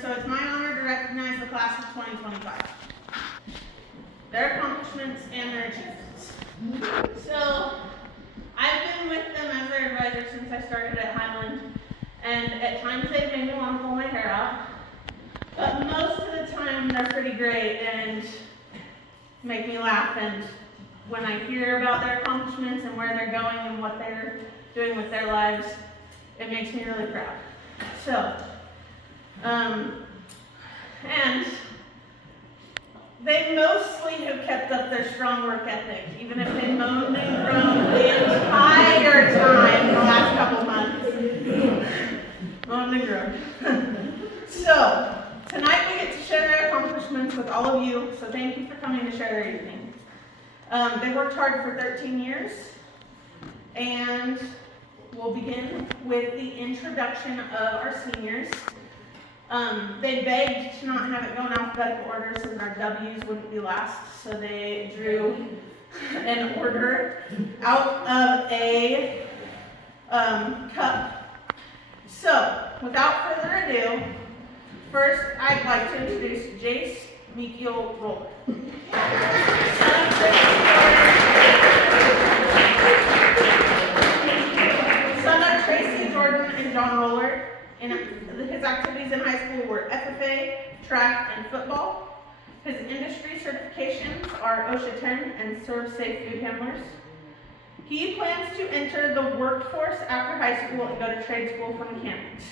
So it's my honor to recognize the class of 2025, their accomplishments and their achievements. So I've been with them as their advisor since I started at Highland, and at times they've made me want to pull my hair out, but most of the time they're pretty great and make me laugh, and when I hear about their accomplishments and where they're going and what they're doing with their lives, it makes me really proud. So, and they mostly have kept up their strong work ethic, even if they moaned and groaned the entire time the last couple months. Moaned and groaned. So, tonight we get to share their accomplishments with all of you, so thank you for coming to share their evening. They worked hard for 13 years, and we'll begin with the introduction of our seniors. They begged to not have it go in alphabetical order so that our W's wouldn't be last, so they drew an order out of a cup. So, without further ado, first I'd like to introduce Jace Meekiel Roller. Son of Tracy Jordan and John Roller. His activities in high school were FFA, track, and football. His industry certifications are OSHA 10 and Serve Safe Food Handlers. He plans to enter the workforce after high school and go to trade school for mechanics.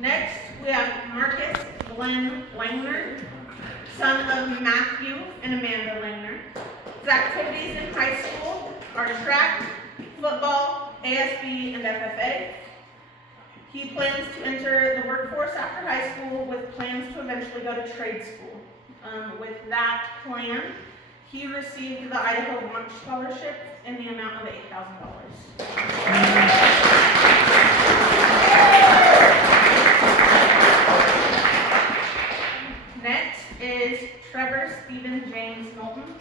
Next, we have Marcus Glenn Langner, son of Matthew and Amanda Langner. His activities in high school are track, football, ASB, and FFA. He plans to enter the workforce after high school with plans to eventually go to trade school. With that plan, he received the Idaho Launch Scholarship in the amount of $8,000. Next is Trevor Stephen James Knowlton.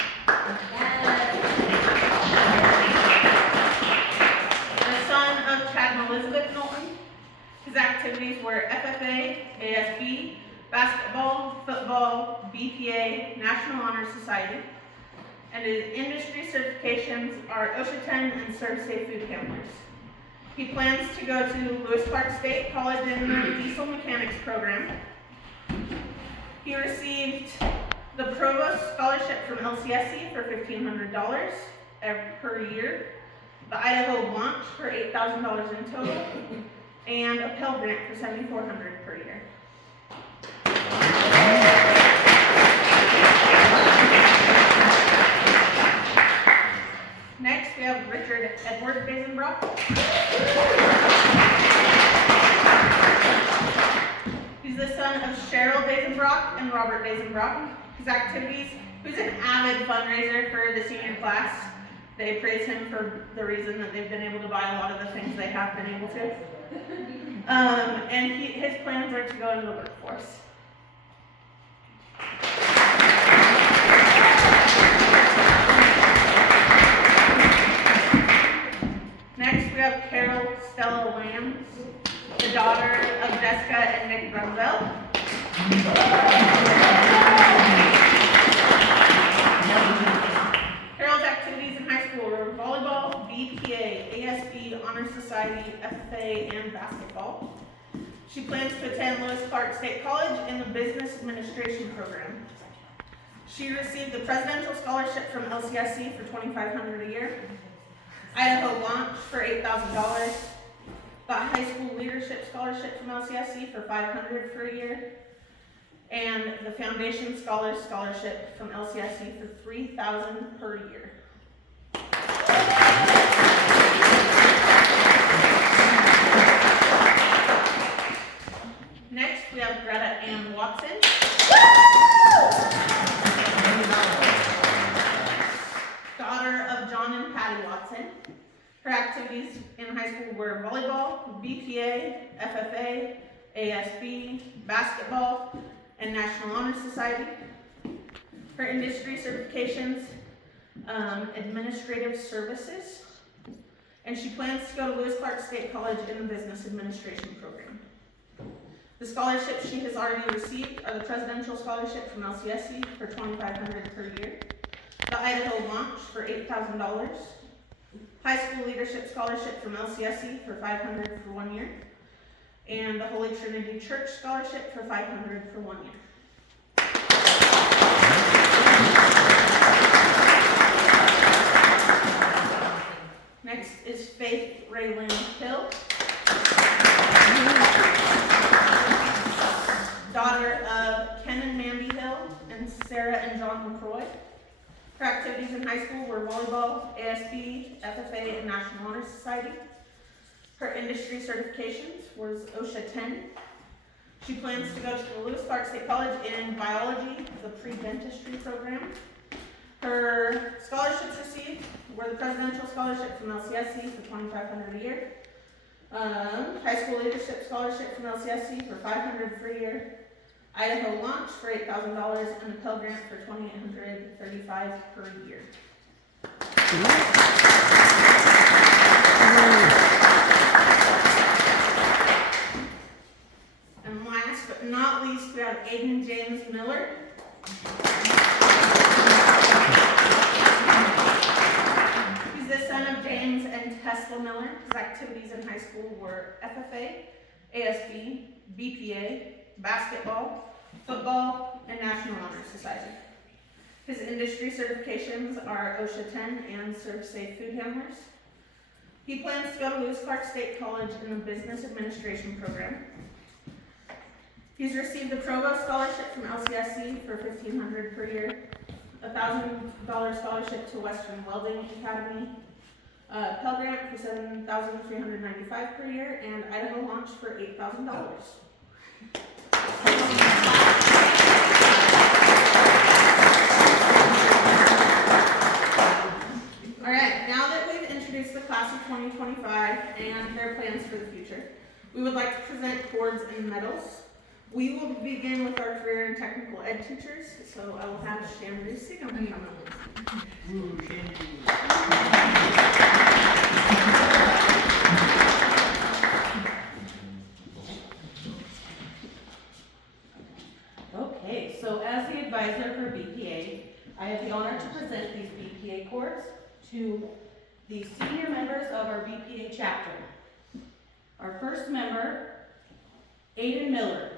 The son of Chad and Elizabeth Knowlton. His activities were FFA, ASB, basketball, football, BPA, National Honor Society. And his industry certifications are OSHA 10 and Serve Safe Food Handlers. He plans to go to Lewis Clark State College in the diesel mechanics program. He received the Provost Scholarship from LCSC for $1,500 per year, the Idaho Launch for $8,000 in total, and a Pell Grant for $7,400 per year. Next, we have Richard Edward Basenbrock. He's the son of Cheryl Basenbrock and Robert Basenbrock. His activities, he's an avid fundraiser for the senior class. They praise him for the reason that they've been able to buy a lot of the things they have been able to. And his plans are to go into the workforce. Next, we have Carol Stella Lambs, the daughter of Jessica and Nick Brunzel. Carol's activities in high school were volleyball, BPA, ASB, Honor Society, FFA, and basketball. She plans to attend Lewis Clark State College in the Business Administration program. She received the Presidential Scholarship from LCSC for $2,500 a year, Idaho Launch for $8,000, the High School Leadership Scholarship from LCSC for $500 for a year, and the Foundation Scholars Scholarship from LCSC for $3,000 per year. Next, we have Greta Ann Watson. Daughter of John and Patty Watson. Her activities in high school were volleyball, BPA, FFA, ASB, basketball, and National Honor Society. Her industry certifications administrative services, and she plans to go to Lewis Clark State College in the business administration program. The scholarships she has already received are the Presidential Scholarship from LCSC for $2,500 per year, the Idaho Launch for $8,000, High School Leadership Scholarship from LCSC for $500 for 1 year, and the Holy Trinity Church Scholarship for $500 for 1 year. Next is Faith Raylan Hill, daughter of Ken and Mandy Hill and Sarah and John McCroy. Her activities in high school were volleyball, ASB, FFA, and National Honor Society. Her industry certifications was OSHA 10. She plans to go to the Lewis Clark State College in biology, the pre-dentistry program. Her scholarships received were the Presidential Scholarship from LCSC for $2,500 a year, High School Leadership Scholarship from LCSC for $500 per year, Idaho Launch for $8,000, and a Pell Grant for $2,835 per year. And last but not least, we have Aiden James Miller. He's the son of James and Tesla Miller. His activities in high school were FFA, ASB, BPA, basketball, football, and National Honor Society. His industry certifications are OSHA 10 and Serve Safe Food Handlers. He plans to go to Lewis Clark State College in the Business Administration program. He's received the Provost Scholarship from LCSC for $1,500 per year, a $1,000 scholarship to Western Welding Academy, a Pell Grant for $7,395 per year, and Idaho Launch for $8,000. All right, now that we've introduced the class of 2025 and their plans for the future, we would like to present awards and medals. We will begin with our career and technical ed teachers, so I will have Shandry Sigum come up. Okay, so as the advisor for BPA, I have the honor to present these BPA cords to the senior members of our BPA chapter. Our first member, Aiden Miller.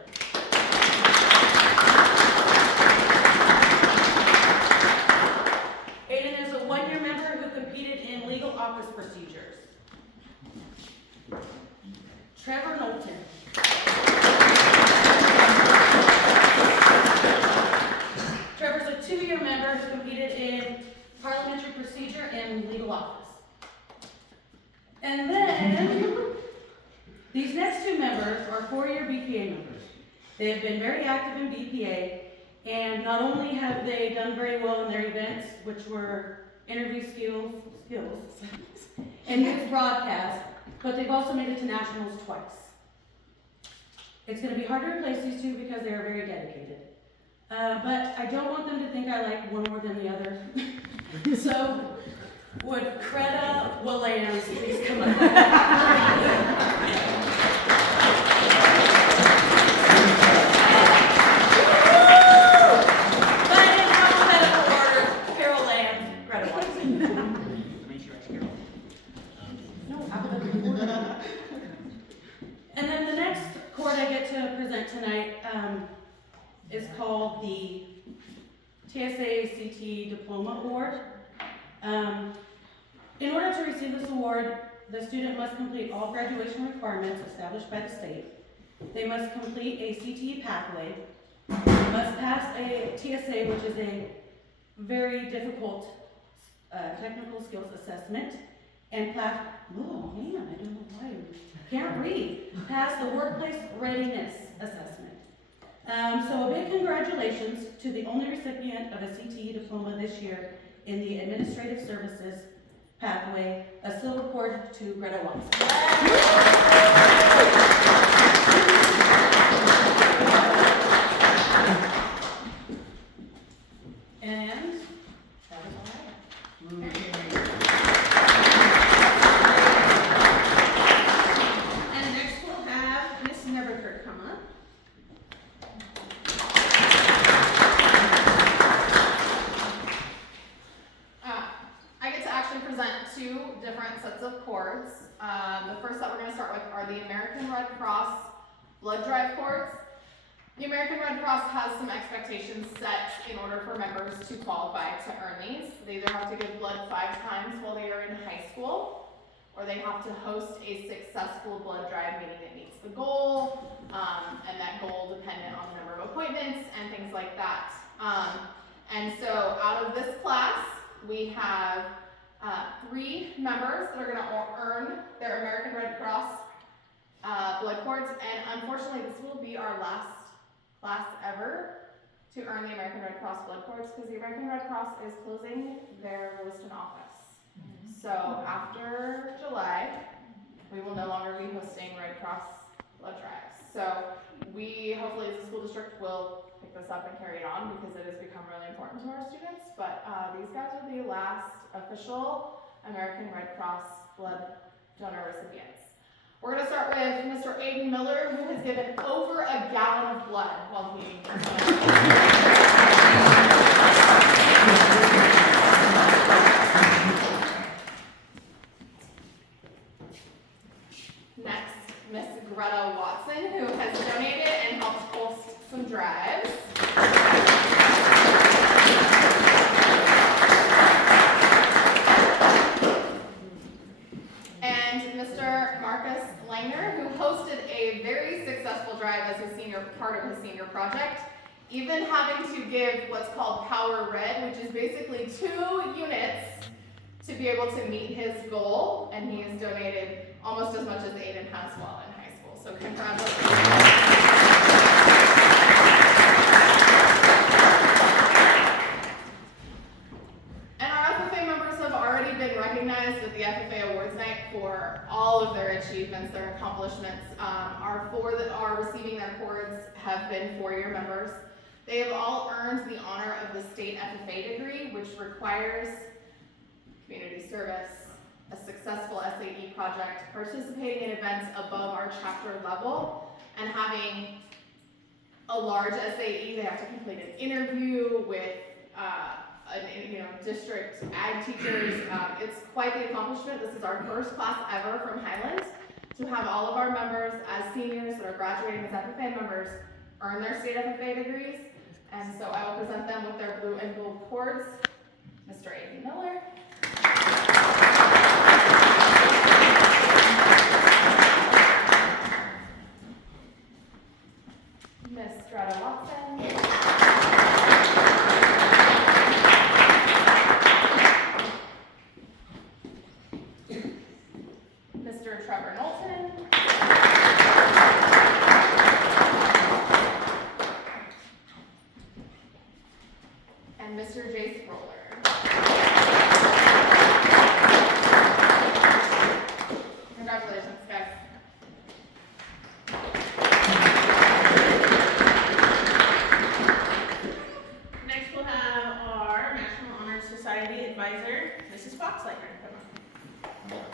Aiden is a one-year member who competed in legal office procedures. Trevor Knowlton. Trevor's a two-year member who competed in parliamentary procedure and legal office. And then, these next two members are four-year BPA members. They have been very active in BPA, and not only have they done very well in their events, which were interview skills, and news broadcast, but they've also made it to nationals twice. It's going to be hard to replace these two because they are very dedicated. But I don't want them to think I like one more than the other. So, would Creta Williams please come up? And then the next cord I get to present tonight is called the TSA-ACT Diploma Award. In order to receive this award, the student must complete all graduation requirements established by the state. They must complete a CTE pathway, must pass a TSA, which is a very difficult technical skills assessment, and pass, oh man, I don't know why I can't read, pass the workplace readiness assessment. So a big congratulations to the only recipient of a CTE diploma this year in the administrative services pathway, a silver cord to Greta Watson. And that is all I have. cords. The first that we're going to start with are the American Red Cross blood drive cords. The American Red Cross has some expectations set in order for members to qualify to earn these. They either have to give blood 5 times while they are in high school, or they have to host a successful blood drive, meaning it meets the goal, and that goal dependent on the number of appointments and things like that. And so out of this class, we have 3 members that are going to earn their American Red Cross blood cords, and unfortunately this will be our last class ever to earn the American Red Cross blood cords, because the American Red Cross is closing their Lewiston office. So after July, we will no longer be hosting Red Cross blood drives. So we, hopefully as a school district, will pick this up and carry it on, because it has become really important to our students. But these guys are the last official American Red Cross blood donor recipients. We're going to start with Mr. Aiden Miller, who has given over a gallon of blood while he Next, Miss Greta Watson, who has donated and helped host some drives. And Mr. Marcus Langner, who hosted a very successful drive as a part of his senior project, even having to give what's called Power Red, which is basically 2 units to be able to meet his goal, and he has donated almost as much as Aiden has while in high school. So congratulations. And our FFA members have already been recognized at the FFA Awards Night for all of their achievements, their accomplishments. Our 4 that are receiving their cords have been 4-year members. They have all earned the honor of the state FFA degree, which requires community service, a successful SAE project, participating in events above our chapter level, and having a large SAE. They have to complete an interview with district ag teachers. It's quite the accomplishment. This is our first class ever from Highland to have all of our members as seniors that are graduating as FFA members earn their state FFA degrees. And so I will present them with their blue and gold cords. Mr. Aiden Miller. Miss Greta Watson. Mr. Trevor Knowlton. And Mr. Jace Roller. Congratulations, guys. Next we'll have our National Honor Society advisor, Mrs. Foxleiter. Come on.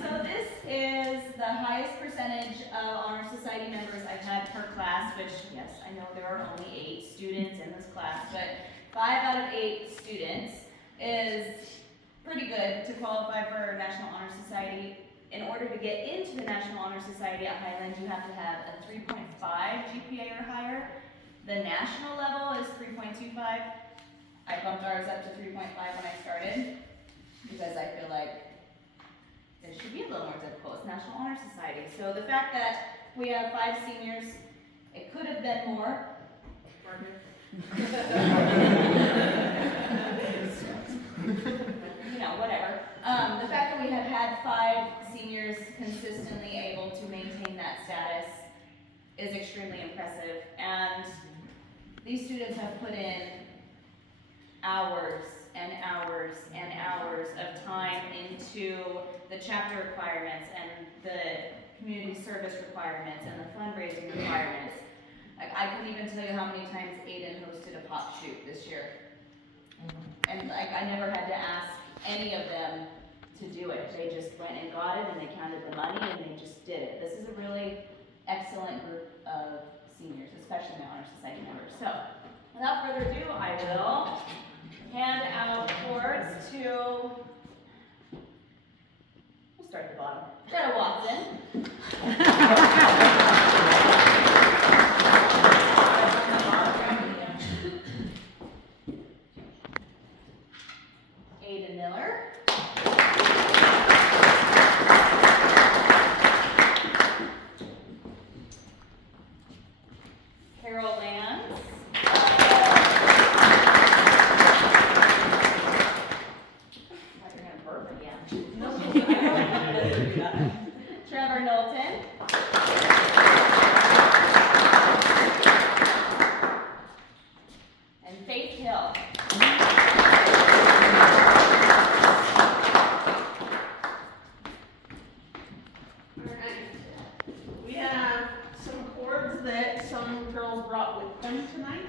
So this is the highest percentage of Honor Society members I've had per class, which, yes, I know there are only 8 students in this class, but 5 out of 8 students is pretty good to qualify for National Honor Society. In order to get into the National Honor Society at Highland, you have to have a 3.5 GPA or higher. The national level is 3.25. I bumped ours up to 3.5 when I started, because I feel like it should be a little more difficult. It's National Honor Society. So the fact that we have 5 seniors, it could have been more. Whatever. The fact that we have had 5 seniors consistently able to maintain that status is extremely impressive. And these students have put in hours and hours and hours of time into the chapter requirements and the community service requirements and the fundraising requirements. I couldn't even tell you how many times Aiden hosted a pop shoot this year. And I never had to ask any of them to do it. They just went and got it and they counted the money and they just did it. This is a really excellent group of seniors, especially my Honor Society members. So, without further ado, I will hand out awards to, we'll start at the bottom, Greta Watson. Ada Miller. Carol Lance. You're gonna burp again. Trevor Knowlton. And Faith Hill. We have some cords that some girls brought with them tonight.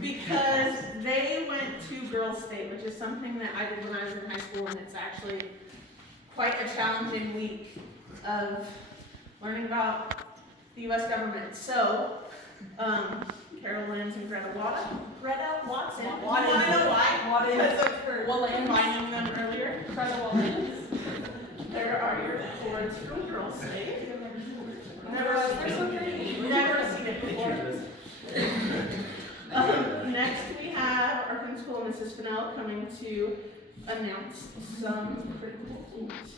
Because they went to Girls State, which is something that I did when I was in high school, and it's actually quite a challenging week of learning about the U.S. government. So, Carol Lance and Greta Watson. Do you want to know why? Because of her combining them earlier. Greta Watson. There are your cords from Girls State. Never seen it before. Next we have our principal, Mrs. Fennell, coming to announce some pretty cool things.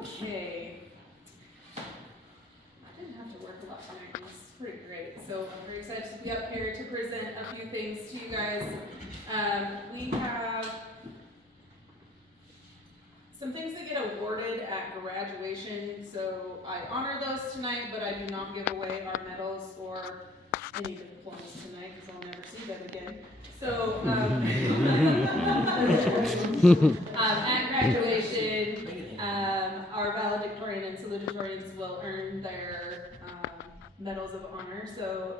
Okay. I didn't have to work a lot tonight. It was pretty great. So I'm very excited to be up here to present a few things to you guys. We have some things that get awarded at graduation. So I honor those tonight, but I do not give away our medals or any diplomas tonight because I'll never see them again. So at graduation, our valedictorian and salutatorians will earn their medals of honor. So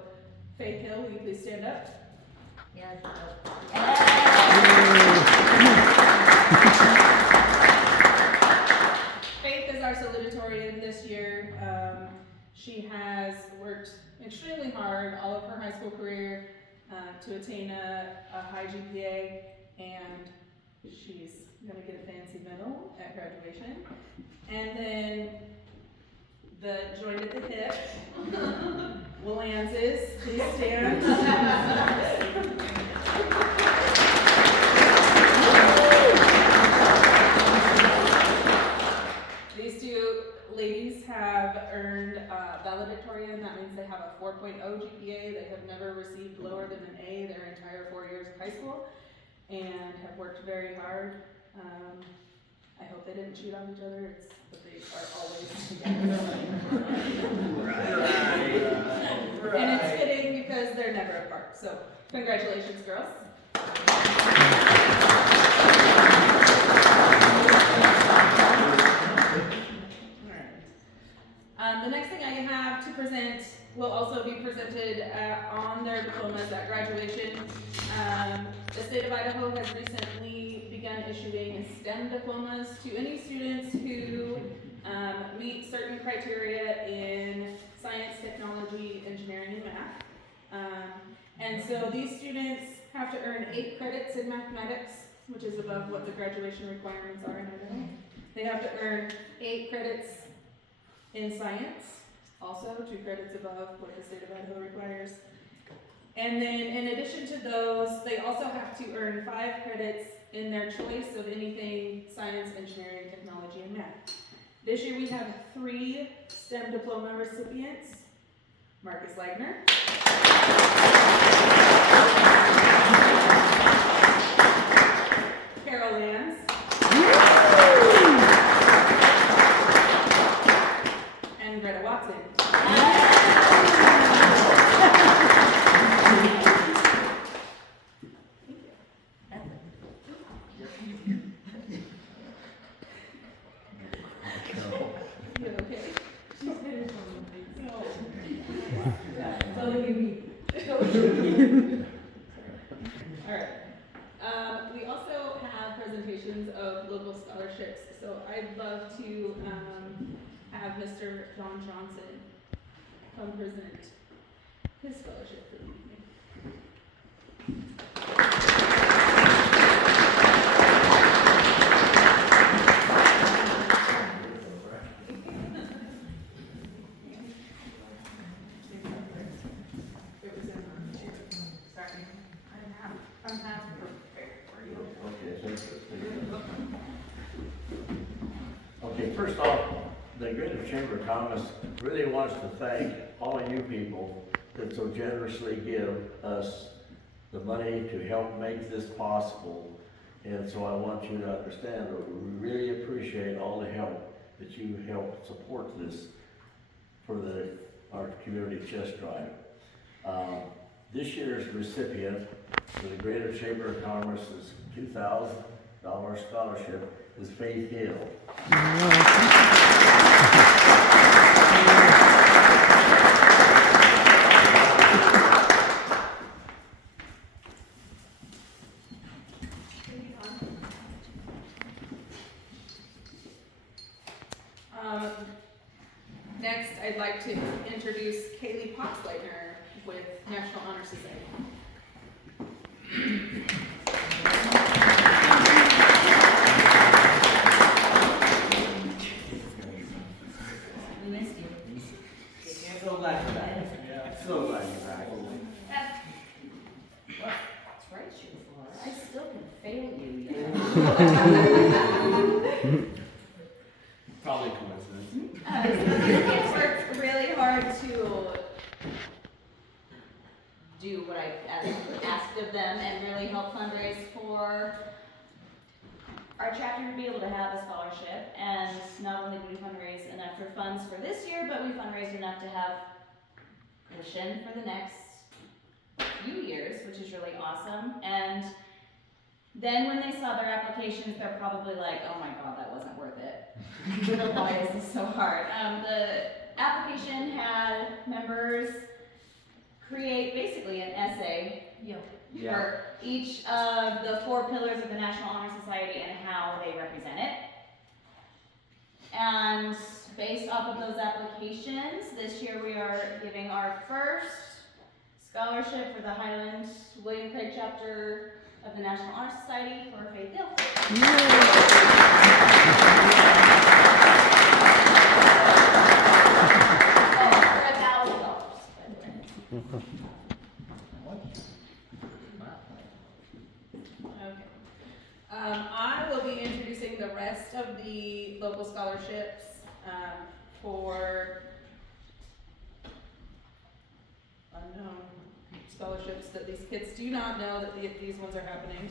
Faith Hill, will you please stand up? Yes. Faith is our salutatorian this year. She has worked extremely hard all of her high school career to attain a high GPA, and she's going to get a fancy medal at graduation. And then the joined at the hip, Willances, please stand. These two ladies have earned valedictorian. That means they have a 4.0 GPA. They have never received lower than an A their entire 4 years of high school, and have worked very hard. I hope they didn't cheat on each other. It's that they are always together. Right. And it's fitting because they're never apart. So congratulations, girls. The next thing I have to present will also be presented on their diplomas at graduation. The state of Idaho has recently begun issuing STEM diplomas to any students who meet certain criteria in science, technology, engineering, and math. And so these students have to earn 8 credits in mathematics, which is above what the graduation requirements are in Idaho. They have to earn 8 credits in science, also 2 credits above what the state of Idaho requires. And then in addition to those, they also have to earn 5 credits in their choice of anything science, engineering, technology, and math. This year we have 3 STEM diploma recipients: Marcus Legner, Carol Lance, and Greta Watson. You okay? have Mr. John Johnson come present his scholarship for the evening. Okay, first off, the Greater Chamber of Commerce really wants to thank all of you people that so generously give us the money to help make this possible. And so I want you to understand that we really appreciate all the help that you help support this for our community chest drive. This year's recipient for the Greater Chamber of Commerce's $2,000 scholarship is Faith Hill. Next, I'd like to introduce Kaylee Poxleitner with National Honor Society. We missed you. So glad you're back. So glad you're back. That's right, you for. I still can fail you, yeah. Probably a coincidence. It's worked really hard to do what I asked of them and really help fundraise for our chapter to be able to have a scholarship. And not only did we fundraise enough for funds for this year, but we fundraised enough to have cushion for the next few years, which is really awesome. And then when they saw their applications, they're probably like, oh my God, that wasn't worth it. Why is this so hard? The application had members create basically an essay for each of the 4 pillars of the National Honor Society and how they represent it. And based off of those applications, this year we are giving our first scholarship for the Highland William Craig chapter of the National Honor Society for Faith Hill. For $1,000. Okay. I will be introducing the rest of the local scholarships for unknown scholarships that these kids do not know that these ones are happening.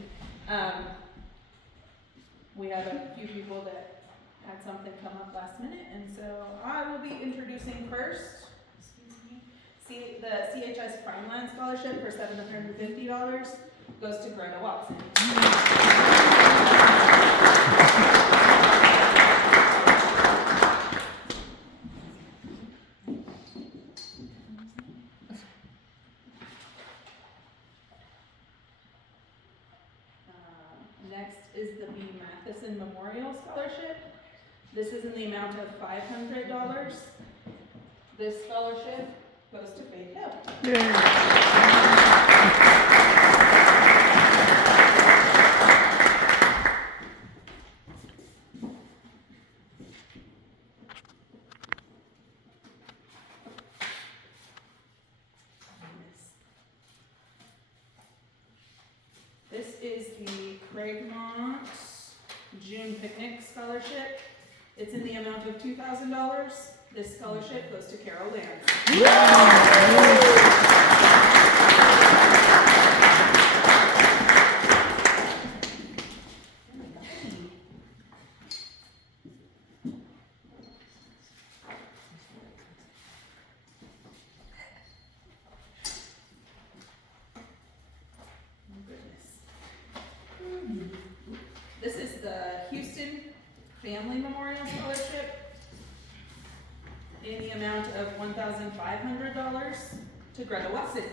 We have a few people that had something come up last minute, and so I will be introducing first, the CHS Primeland Scholarship for $750 goes to Greta Watson. Next is the B. Matheson Memorial Scholarship. This is in the amount of $500. This scholarship goes to Faith Hill. This is the Craigmont June Picnic Scholarship. It's in the amount of $2,000. This scholarship goes to Carol Lance. This is the Houston Family Memorial Scholarship in the amount of $1,500 to Greta Watson.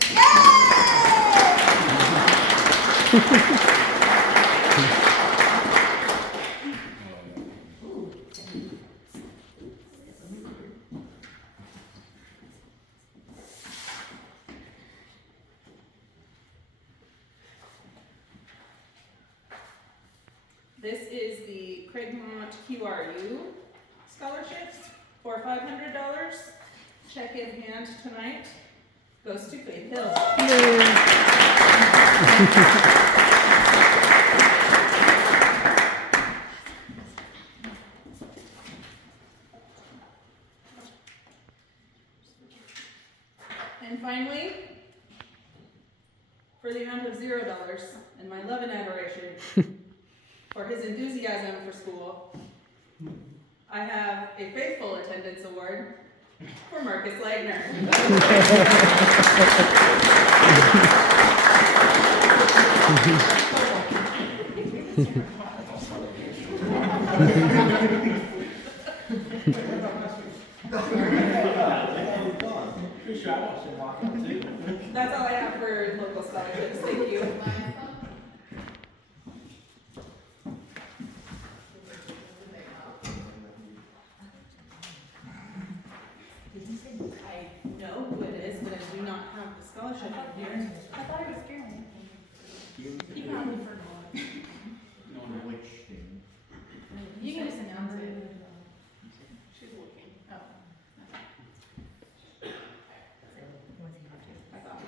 This is the Craigmont QRU scholarships for $500. Check in hand tonight goes to Faith Hill. And finally, for the amount of $0 and my love and adoration for his enthusiasm for school, I have a faithful attendance award for Marcus Leitner. That's all I have for local scholarships. Thank you. I know who it is, but I do not have the scholarship here. I thought it was Karen. He probably forgot. You can just announce it. She's looking. Oh. I thought.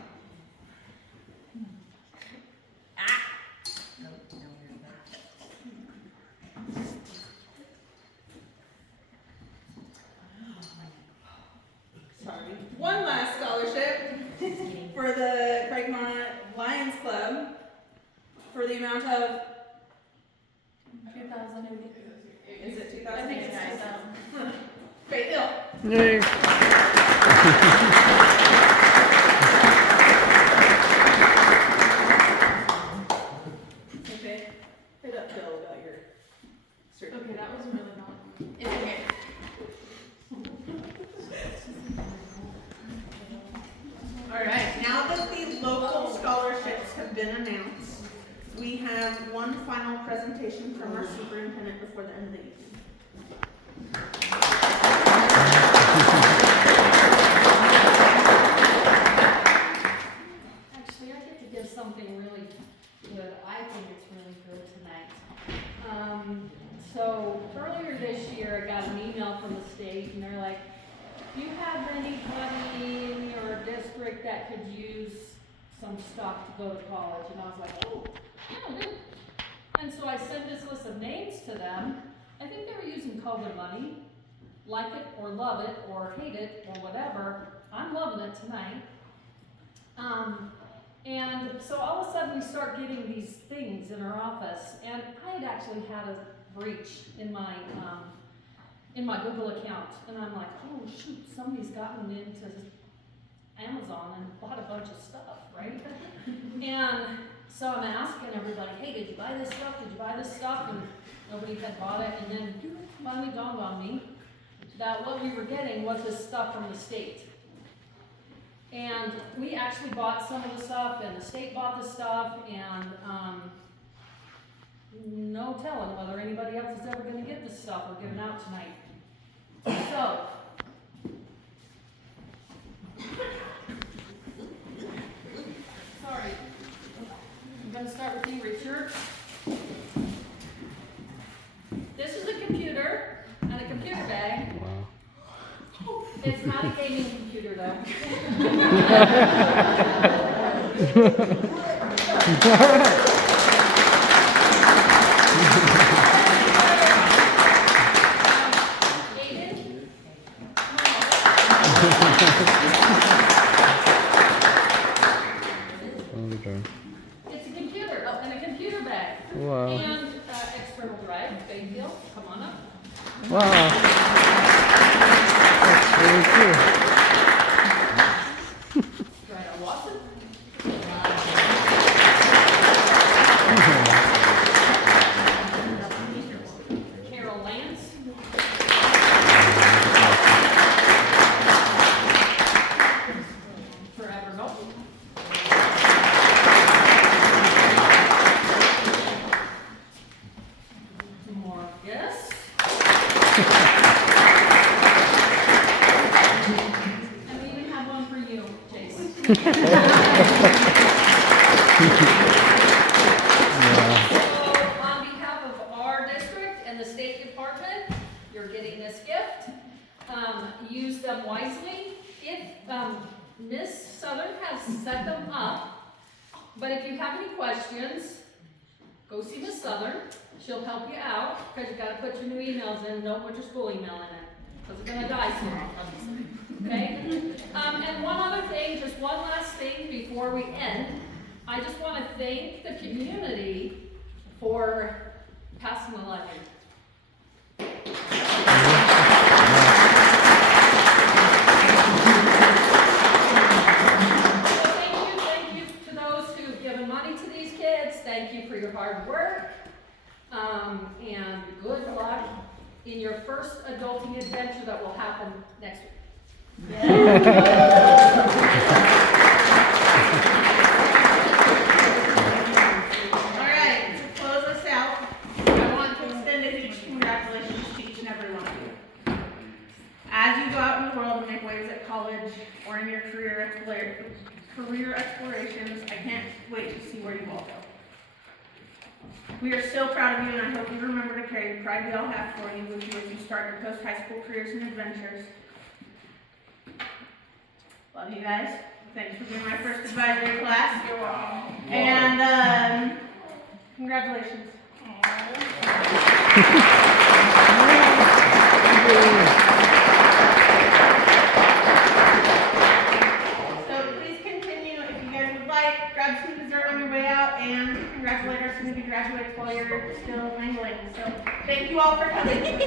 Sorry. One last scholarship for the Craigmont Lions Club for the amount of, 2,000. is it 2,000? I think it's 9,000. Faith Hill. Yay. Okay. Hit up Bill about your certificate. Okay, that was really not. It's okay. All right, now that the local scholarships have been announced, we have one final presentation from our superintendent before the end of the evening. Actually, I get to give something really good. I think it's really good tonight. So earlier this year, I got an email from the state, and they're like, "Do you have anybody in your district that could use some stuff to go to college?" And I was like, "Oh, yeah, I do." And so I sent this list of names to them. I think they were using COVID money, like it or love it or hate it or whatever. I'm loving it tonight. And so all of a sudden we start getting these things in our office, and I had actually had a breach in my Google account, and I'm like, oh shoot, somebody's gotten into Amazon and bought a bunch of stuff, right? And so I'm asking everybody, hey, did you buy this stuff? Did you buy this stuff? And nobody had bought it, and then it finally dawned on me that what we were getting was this stuff from the state. And we actually bought some of the stuff, and the state bought the stuff, and no telling whether anybody else is ever gonna get this stuff we're giving out tonight. So, sorry, I'm gonna start with you, Richard. This is a computer and a computer bag. It's not a gaming computer though. David? It's a computer, oh, and a computer bag. Wow. And external drive, big deal, come on up. Wow. That's really cool. Right on Watson. Carol Lance. Forever Hope. Marcus. And we even have one for you, Jason. So, on behalf of our them wisely. If, Miss Southern has set them up, but if you have any questions, go see Miss Southern. She'll help you out, because you gotta put your new emails in, don't put your school email in it, because it's gonna die soon, obviously. Okay? And one other thing, just one last thing before we end. I just want to thank the community for passing the levy. So thank you to those who've given money to these kids. Thank you for your hard work. And good luck in your first adulting adventure that will happen next week. All right, to close us out, I want to extend a huge congratulations to each and every one of you. As you go out in the world and make waves at college or in your career explorations, I can't wait to see where you all go. We are so proud of you, and I hope you remember to carry the pride we all have for you with you as you start your post-high school careers and adventures. Love you guys. Thanks for being my first advisory class. You're welcome. And congratulations. So please continue if you guys would like. Grab some dessert on your way out and congratulate our soon-to-be graduates while you're still mingling. So thank you all for coming.